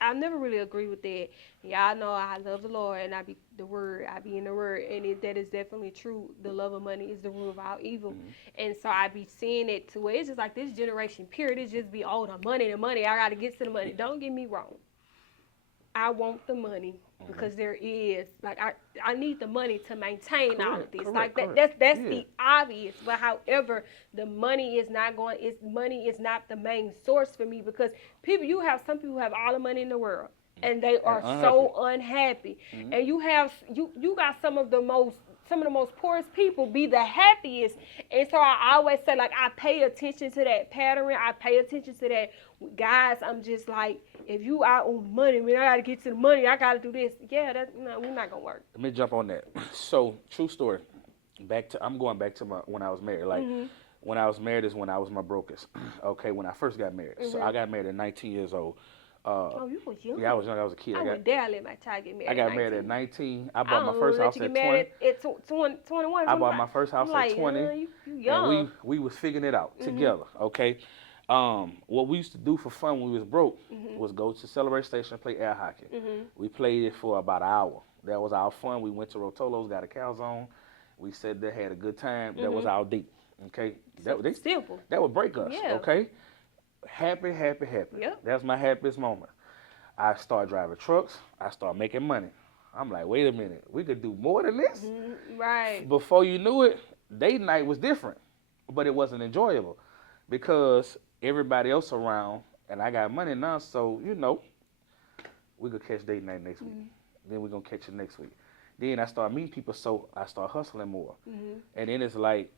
I never really agree with that. Y'all know I love the Lord and I be in the word, and that is definitely true. The love of money is the root of all evil, and so I be seeing it to where it's just like this generation period. It just be the money. I gotta get to the money. Don't get me wrong. I want the money because there is like I need the money to maintain all of this. Like that that's the obvious. But however, the money is not money is not the main source for me, because you have some people who have all the money in the world and they are so unhappy. And you got some of the most poorest people be the happiest. And so I always say, like, I pay attention to that pattern. I pay attention to that. Guys, I'm just like, if you out on money, I gotta get to the money, I gotta do this. Yeah, we're not gonna work. let me jump on that. So, true story. I'm going back to when I was married. Like, when I was married is when I was my brokest. Okay, when I first got married. So I got married at 19 years old. Oh, you was young. Yeah, I was young. I was a kid. I wouldn't dare let my child get married. I got married at 19. I bought I my first house at 20. At 21. I bought my first house at 20. You young. And we was figuring it out together. Okay. What we used to do for fun when we was broke was go to Celebration Station and play air hockey. We played it for about an hour. That was our fun. We went to Rotolo's, got a calzone. We sat there, had a good time. That was our date. Okay. Simple. That would break us. Yeah. Okay. Happy. Yep. That's my happiest moment. I start driving trucks. I start making money. I'm like, wait a minute, we could do more than this? Right. Before you knew it, date night was different, but it wasn't enjoyable because everybody else around, and I got money now, so, you know, we could catch date night next week. Then we're going to catch it next week. Then I start meeting people, so I start hustling more. And then it's like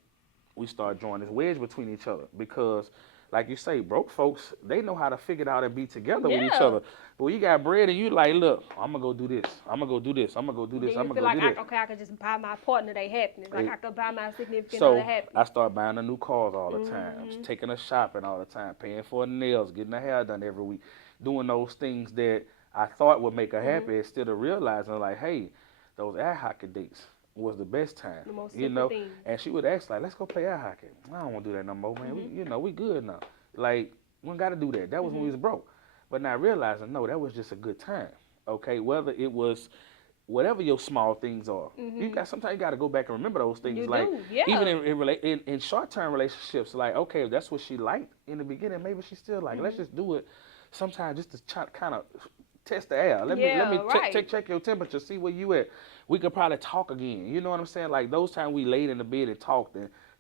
we start drawing this wedge between each other because, like you say, broke folks, they know how to figure it out and be together with each other. But when you got bread and you like, look, I'm going to go do this. I'm going to go do this. I'm going to go do this. I'm going to go do this. Okay, I could just buy my partner their happiness. Like, I could buy my significant other happiness. So I start buying the new cars all the time, taking her shopping all the time, paying for her nails, getting her hair done every week, doing those things that I thought would make her happy, instead of realizing, like, hey, those air hockey dates was the best time, The most you know. thing. And she would ask, like, let's go play air hockey. I don't want to do that no more, man. We good now. Like, we don't got to do that. That was when we was broke. But now realizing, no, that was just a good time. Okay, whether it was whatever your small things are, sometimes you got to go back and remember those things. You like do, yeah. even in short term relationships, like, okay, if that's what she liked in the beginning, maybe she still like. Let's just do it. Sometimes just to kind of test the air. Let me check your temperature, see where you at. We could probably talk again. You know what I'm saying? Like those times we laid in the bed and talked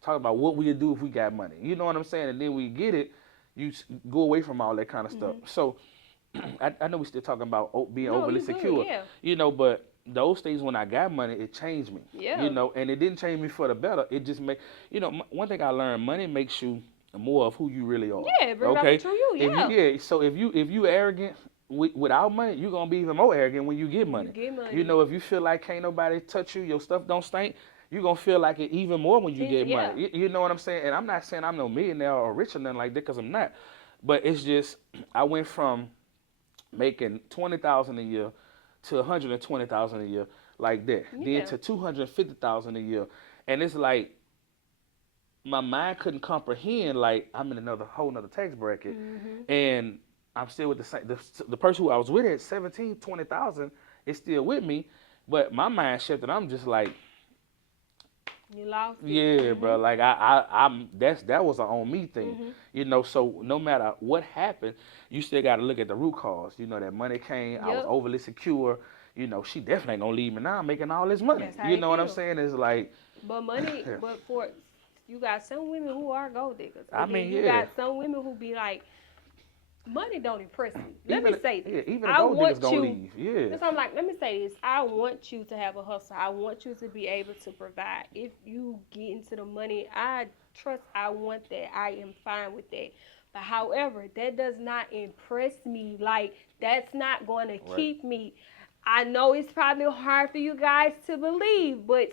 about what we'd do if we got money. You know what I'm saying? And then we get it. You go away from all that kind of stuff. So I know we're still talking about being overly secure. Yeah. You know, but those things, when I got money, it changed me. Yeah. You know, and it didn't change me for the better. It just one thing I learned, money makes you more of who you really are. Yeah, it brings out the true you. Yeah. So if you arrogant without money, you're gonna be even more arrogant when you get money. You know, if you feel like can't nobody touch you, your stuff don't stink, you're going to feel like it even more when you get money. You know what I'm saying? And I'm not saying I'm no millionaire or rich or nothing like that, because I'm not. But it's just, I went from making $20,000 a year to $120,000 a year like that. Then to $250,000 a year. And it's like, my mind couldn't comprehend, like, I'm in whole nother tax bracket. And I'm still with the person who I was with at 17, 20,000 is still with me. But my mind shifted. I'm just like, you lost it. Yeah, bro. Like that was an on me thing, you know. So no matter what happened, you still got to look at the root cause. You know, that money came. I was overly secure. You know, she definitely ain't gonna leave me now. I'm making all this money. You know what I'm saying? It's like, but money. But you got some women who are gold diggers. I mean, you got some women who be like, money don't impress me. Let me say this. Even the gold diggers gonna leave. Yeah. Because I'm like, let me say this. I want you to have a hustle. I want you to be able to provide. If you get into the money, I want that. I am fine with that. But however, that does not impress me. Like, that's not going to Right. keep me. I know it's probably hard for you guys to believe, but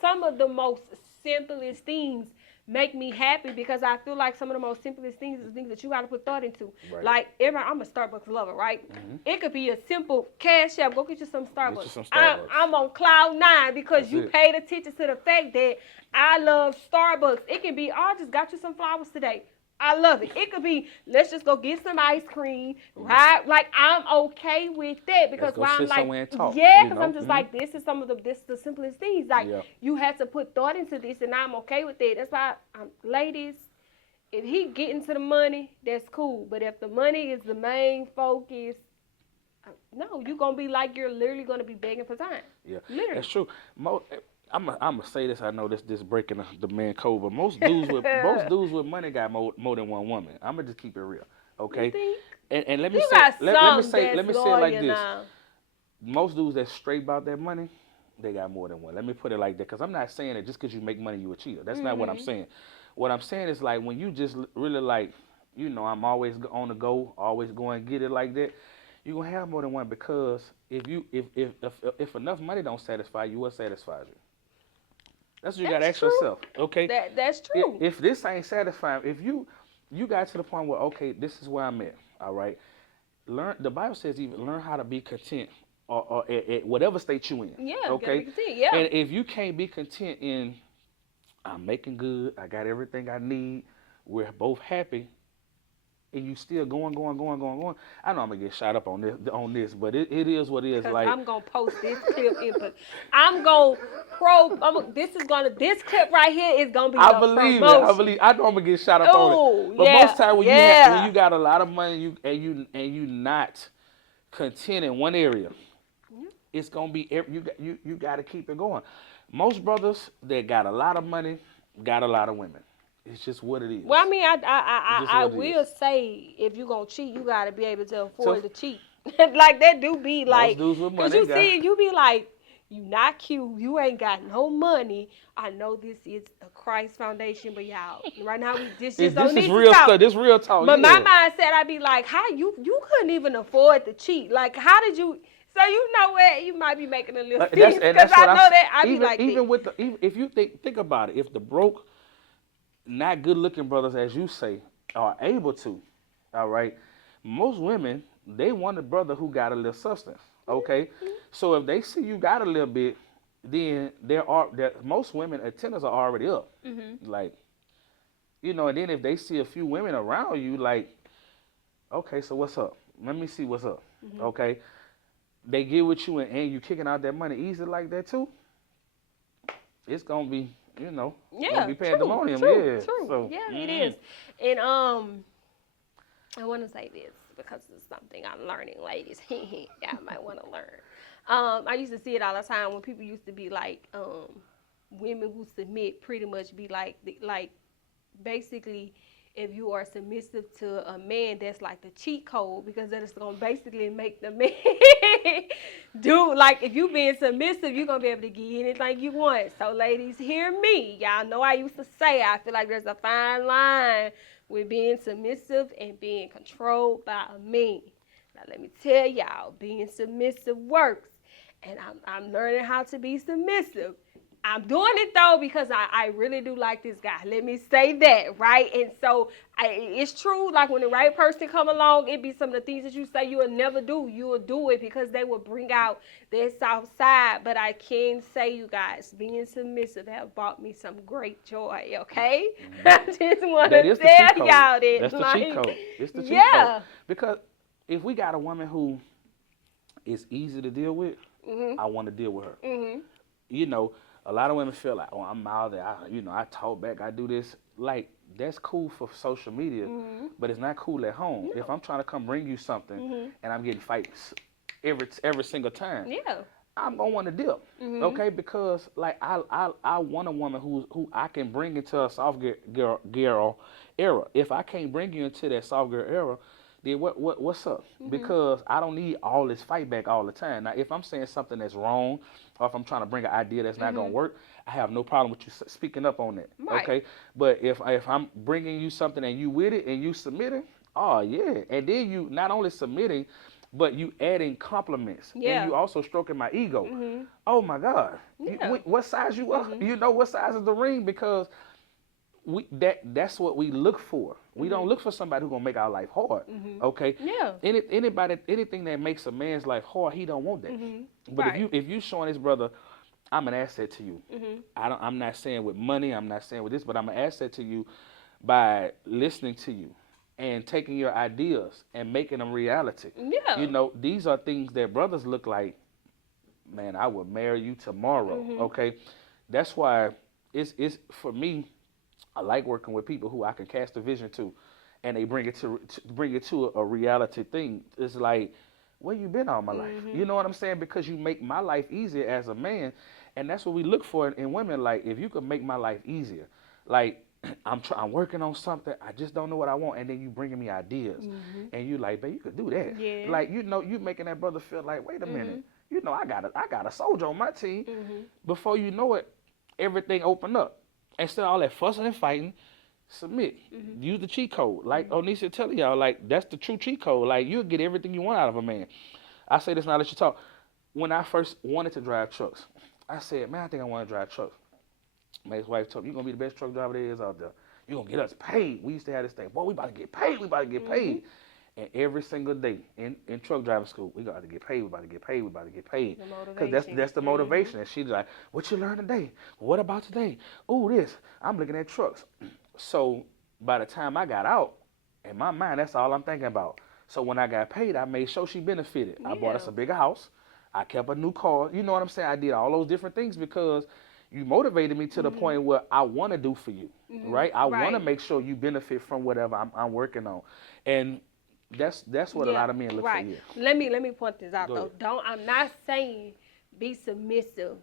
some of the most simplest things make me happy because I feel like some of the most simplest things is things that you got to put thought into. Right. Like, I'm a Starbucks lover, right? It could be a simple cash app. Go get you some Starbucks. Get you some Starbucks. I'm on cloud nine because That's you it. paid attention to the fact that I love Starbucks. It can be, I just got you some flowers today. I love it. It could be, let's just go get some ice cream, right? Like, I'm okay with that because Let's go why I'm sit like, somewhere and talk, yeah, you because know? I'm just like, this is the simplest things. Like, Yeah. you had to put thought into this, and I'm okay with that. That's why, ladies, if he get into the money, that's cool. But if the money is the main focus, no, you're gonna be like you're literally gonna be begging for time. Yeah, Literally. that's true. I'm gonna say this. I know this breaking the man code, but most dudes with money got more than one woman. I'm gonna just keep it real, okay? You think? And let me You say got let me some say let me that's say it like loyal this. now. Most dudes that straight about their money, they got more than one. Let me put it like that, because I'm not saying that just because you make money you a cheater. That's not what I'm saying. What I'm saying is like when you just really like, I'm always on the go, always go and get it like that. You're gonna have more than one because if enough money don't satisfy you, what satisfies you? That's what you gotta That's ask true. yourself. Okay. That's true. If this ain't satisfying, if you got to the point where okay, this is where I'm at. All right. The Bible says even learn how to be content or at whatever state you in. Yeah. Okay. Gotta be, yeah. And if you can't be content in I'm making good, I got everything I need, we're both happy, and you still going. I know I'm gonna get shot up on this, but it is what it is. Because Like I'm gonna post this clip in, but this clip right here is gonna be I the believe promotion. it. I know I'm gonna get shot up on Oh, it. But yeah, most time when yeah. you got a lot of money, you not content in one area, it's gonna be you got to keep it going. Most brothers that got a lot of money got a lot of women. It's just what it is. Well, I mean, It's just I what it will is. say if you gonna cheat, you gotta be able to afford So- to cheat. Like that do be like, dudes with cause money you got- see, you be like, you not cute, you ain't got no money. I know this is a Christ foundation, but y'all, right now this just This on is real stuff. This real talk. But yeah. my mindset, I'd be like, how you couldn't even afford to cheat? Like, how did you? So you know what? You might be making a little sense because I know that I be like even this. with if you think about it, if the broke, not good looking brothers, as you say, are able to, all right, most women they want a brother who got a little substance. Okay, so if they see you got a little bit, then most women antennas are already up, like. And then if they see a few women around you, like, okay, so what's up? Let me see what's up. Okay, they get with you and you kicking out that money easy like that too. It's gonna be, gonna be pandemonium. True. So, Yeah, it is. And I want to say this because it's something I'm learning, ladies. Y'all might want to learn. I used to see it all the time when people used to be like, women who submit pretty much be like basically, if you are submissive to a man, that's like the cheat code because that is gonna basically make the man do like if you being submissive, you're gonna be able to get anything you want. So ladies, hear me. Y'all know I used to say I feel like there's a fine line with being submissive and being controlled by a man. Now let me tell y'all, being submissive works, and I'm learning how to be submissive. I'm doing it though because I really do like this guy. Let me say that, right? And so it's true. Like when the right person come along, it be some of the things that you say you will never do. You will do it because they will bring out their soft side. But I can say, you guys, being submissive have brought me some great joy. Okay, I just want to tell y'all that. That's the cheat code. It's the cheat yeah. code. Because if we got a woman who is easy to deal with, I want to deal with her. A lot of women feel like, oh, I'm mouthy. I talk back. I do this. Like, that's cool for social media, but it's not cool at home. No. If I'm trying to come bring you something and I'm getting fights every single time, I'm gonna want to dip, okay? Because like I want a woman who I can bring into a soft girl era. If I can't bring you into that soft girl era, then what's up? Because I don't need all this fight back all the time. Now, if I'm saying something that's wrong, or if I'm trying to bring an idea that's not gonna work, I have no problem with you speaking up on that. Right. Okay, but if I'm bringing you something and you with it and you submitting, oh yeah, and then you not only submitting, but you adding compliments, and Yeah. you also stroking my ego. Oh my God, Yeah. what size you are? You know what size is the ring? Because that's what we look for. We don't look for somebody who's gonna make our life hard. Okay. Yeah. Anything that makes a man's life hard, he don't want that. But Right. if you showing his brother, I'm an asset to you. I'm not saying with money. I'm not saying with this, but I'm an asset to you by listening to you and taking your ideas and making them reality. Yeah. You know, these are things that brothers look like. Man, I would marry you tomorrow. Okay, that's why it's for me. I like working with people who I can cast a vision to, and they bring it to a reality thing. It's like, where you been all my life? You know what I'm saying? Because you make my life easier as a man, and that's what we look for in women. Like, if you could make my life easier, like I'm working on something, I just don't know what I want, and then you bringing me ideas, and you like, babe, you could do that. Yeah. Like, you know, you making that brother feel like, wait a minute, you know, I got a soldier on my team. Before you know it, everything open up. Instead of all that fussing and fighting, submit. Use the cheat code. Like Onisha telling y'all, like, that's the true cheat code. Like, you'll get everything you want out of a man. I say this now, let you talk. When I first wanted to drive trucks, I said, man, I think I want to drive trucks. My ex-wife told me, you're going to be the best truck driver there is out there. You're going to get us paid. We used to have this thing, boy, we about to get paid. We about to get paid. And every single day in truck driving school, we got to get paid. We about to get paid. We about to get paid. Because that's the motivation. And she's like, what you learn today? What about today? Oh, this. I'm looking at trucks. So by the time I got out, in my mind, that's all I'm thinking about. So when I got paid, I made sure she benefited. I bought us a bigger house. I kept a new car. You know what I'm saying? I did all those different things because you motivated me to the point where I want to do for you, right? I want to make sure you benefit from whatever I'm working on. And that's what a lot of men look for. Yeah. Let me point this out Go though. ahead. I'm not saying be submissive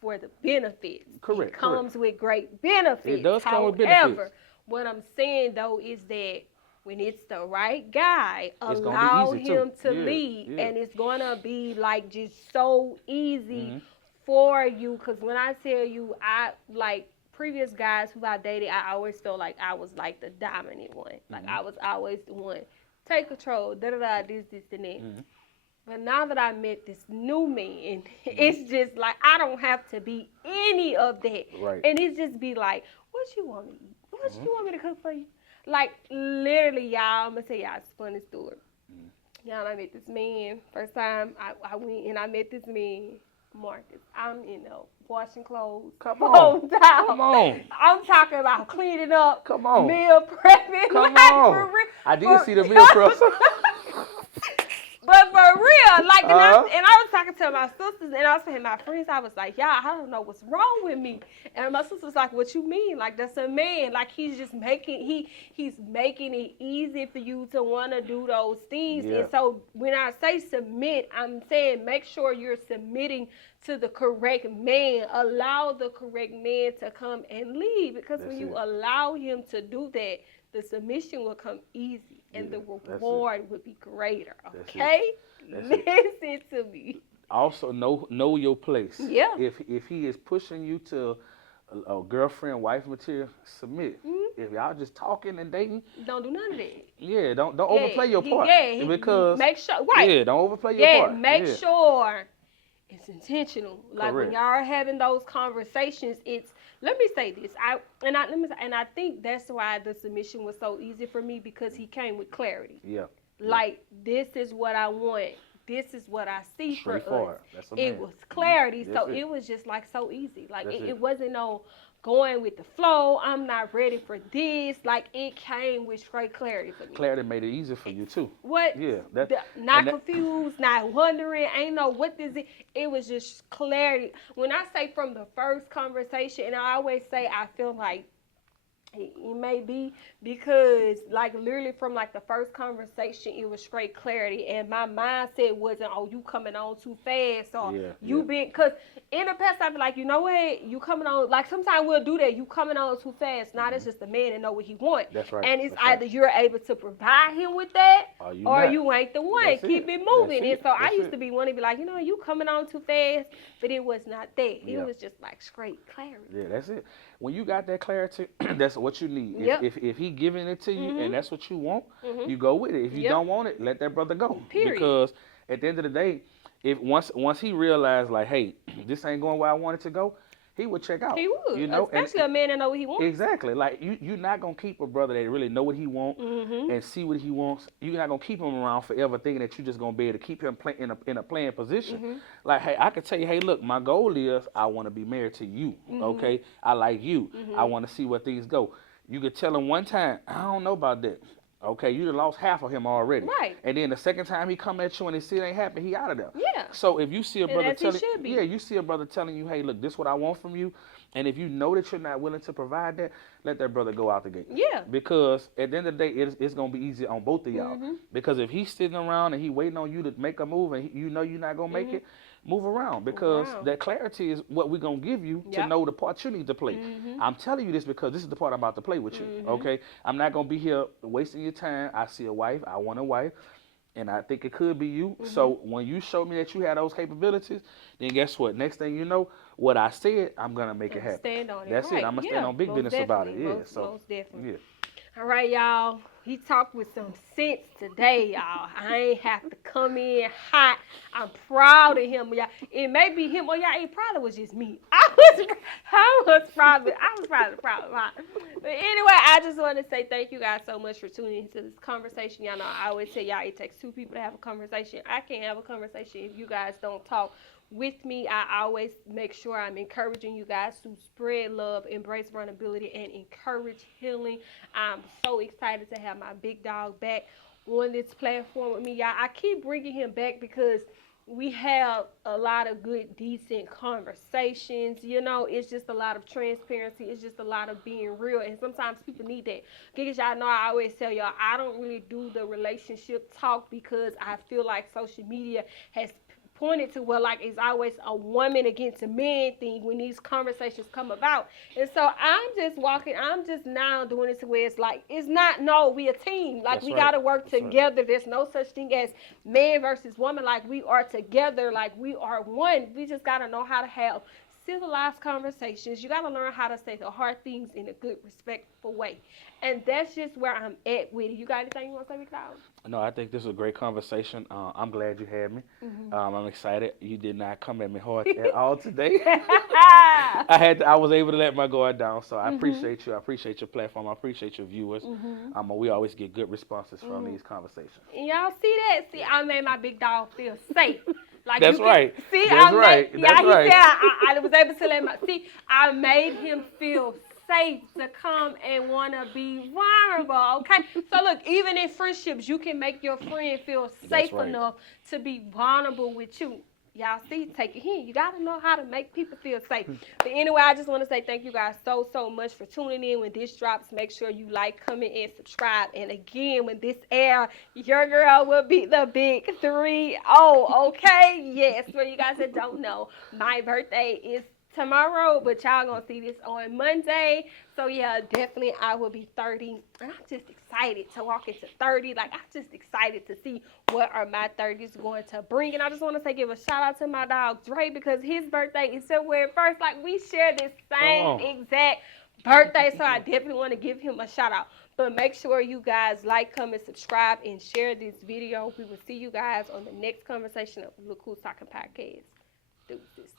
for the benefits. Correct. It comes with great benefits. It does come with However, benefits. what I'm saying though is that when it's the right guy, It's gonna allow be easy, him too. to Yeah, lead, yeah. and it's gonna be like just so easy for you. Cause when I tell you, I like previous guys who I dated, I always felt like I was like the dominant one. Like I was always the one. Take control, this, and that. But now that I met this new man, it's just like I don't have to be any of that. Right. And it's just be like, what you want me to eat? What you want me to cook for you? Like literally, y'all, I'm gonna tell y'all a funny story. Y'all, I met this man. First time I went and I met this man, Marcus. I'm washing clothes. Come on. Come on. I'm talking about cleaning up. Come on. Meal prepping. Come like, on. For real. I did see the meal prep. But for real, like, and I was talking to my sisters, and I was saying my friends, I was like, y'all, I don't know what's wrong with me. And my sister was like, what you mean? Like, that's a man. Like, he's just making, he's making it easy for you to want to do those things. Yeah. And so when I say submit, I'm saying make sure you're submitting to the correct man. Allow the correct man to come and lead. Because when you allow him to do that, the submission will come easy. And the reward would be greater. Okay? Listen to me. Also, know your place. Yeah. If he is pushing you to a girlfriend, wife material, submit. If y'all just talking and dating, don't do none of that. Yeah, don't overplay your part. Because make sure, right? Yeah, don't overplay your part. Make sure it's intentional. Like Correct. when y'all are having those conversations, it's. Let me say this. I think that's why the submission was so easy for me because he came with clarity. Yeah. Like this is what I want. This is what I see for us. That's it was clarity, so it was just like so easy. Like it wasn't no going with the flow. I'm not ready for this. Like it came with straight clarity for me. Clarity made it easier for you too. What? Yeah. Not confused, not wondering, ain't know what this is. It was just clarity. When I say from the first conversation, and I always say I feel like It may be because, like, literally from like the first conversation, it was straight clarity, and my mindset wasn't, "Oh, you coming on too fast," or Yeah, "You yeah. been." Cause in the past, I'd be like, "You know what? You coming on." Like sometimes we'll do that. You coming on too fast. Now Hmm. that's just a man and know what he want, That's right. and it's That's right. either you're able to provide him with that, Are you or not? you ain't the one. That's Keep it. it That's moving. And it. so I That's used it. to be one to be like, you coming on too fast, but it was not that. It Yeah. was just like straight clarity. Yeah, that's it. When you got that clarity, that's what you need. Yep. If he giving it to you and Mhm. that's what you want, Mhm. you go with it. If you Yep. don't want it, let that brother go. Period. Because at the end of the day, if once he realized like, hey, this ain't going where I want it to go, he would check out. He would, You know, and especially a man that know what he wants. exactly. Like you're not gonna keep a brother that really know what he wants Mhm. and see what he wants. You're not gonna keep him around forever, thinking that you're just gonna be able to keep him in a playing position. Mhm. Like, hey, I could tell you, hey, look, my goal is I want to be married to you. Mhm. Okay, I like you. I Mhm. want to see where things go. You could tell him one time, I don't know about that. Okay, you done lost half of him already. Right. And then the second time he come at you and he see it ain't happen, he out of there. Yeah. So if you see a And brother as he telling, should yeah, be. you see a brother telling you, hey, look, this is what I want from you, and if you know that you're not willing to provide that, let that brother go out the gate. Yeah. Because at the end of the day, it's gonna be easy on both of y'all. Mhm. Because if he's sitting around and he waiting on you to make a move, and you know you're not gonna make Mhm. it, move around. Because Wow. that clarity is what we're gonna give you to Yep. know the part you need to play. Mhm. I'm telling you this because this is the part I'm about to play with you. Mhm. Okay, I'm not gonna be here wasting your time. I see a wife, I want a wife, and I think it could be you. Mhm. So when you show me that you have those capabilities, then guess what? Next thing you know, what I said, I'm gonna make it And happen. stand on it. That's it. Right. I'm gonna stand Yeah. on big Most business about it. definitely. Yeah. Most So most definitely. yeah. All right, y'all. He talked with some sense today, y'all. I ain't have to come in hot. I'm proud of him, y'all. It may be him, or y'all. It probably was just me. I was probably proud of mine. But anyway, I just want to say thank you guys so much for tuning into this conversation. Y'all know I always say y'all it takes two people to have a conversation. I can't have a conversation if you guys don't talk with me. I always make sure I'm encouraging you guys to spread love, embrace vulnerability, and encourage healing. I'm so excited to have my big dog back on this platform with me, y'all. I keep bringing him back because we have a lot of good, decent conversations. It's just a lot of transparency. It's just a lot of being real. And sometimes people need that. Because y'all know I always tell y'all, I don't really do the relationship talk because I feel like social media has pointed to like it's always a woman against a man thing when these conversations come about. And so I'm just now doing it to where it's like it's not no, we a team. Like That's we right. gotta work That's right. together. There's no such thing as man versus woman. Like we are together, like we are one. We just gotta know how to have civilized conversations. You got to learn how to say the hard things in a good, respectful way. And that's just where I'm at with it. You got anything you want to say, Big Dog? No, I think this is a great conversation. I'm glad you had me. Mm-hmm. I'm excited. You did not come at me hard at all today. I was able to let my guard down. So I Mm-hmm. appreciate you. I appreciate your platform. I appreciate your viewers. Mm-hmm. We always get good responses from Mm-hmm. these conversations. Y'all see that? See, I made my big dog feel safe. Like That's you can right. see, That's I made. right. Yeah, That's he right. said I was able to let my see. I made him feel safe to come and want to be vulnerable. Okay, so look, even in friendships, you can make your friend feel That's safe right. enough to be vulnerable with you. Y'all see, take it here. You gotta know how to make people feel safe. But anyway, I just want to say thank you guys so much for tuning in. When this drops, make sure you like, comment, and subscribe. And again, when this air, your girl will be the big 3-0. Okay, yes. For you guys that don't know, my birthday is tomorrow, but y'all gonna see this on Monday. So yeah, definitely I will be 30. And I'm just excited to walk into 30. Like I'm just excited to see what are my 30s going to bring. And I just want to say give a shout out to my dog Dre because his birthday is February 1st. Like we share this Come same on. exact birthday. So I definitely want to give him a shout out. But make sure you guys like, comment, subscribe, and share this video. We will see you guys on the next conversation of Look Who's Talking Podcast. Deuces.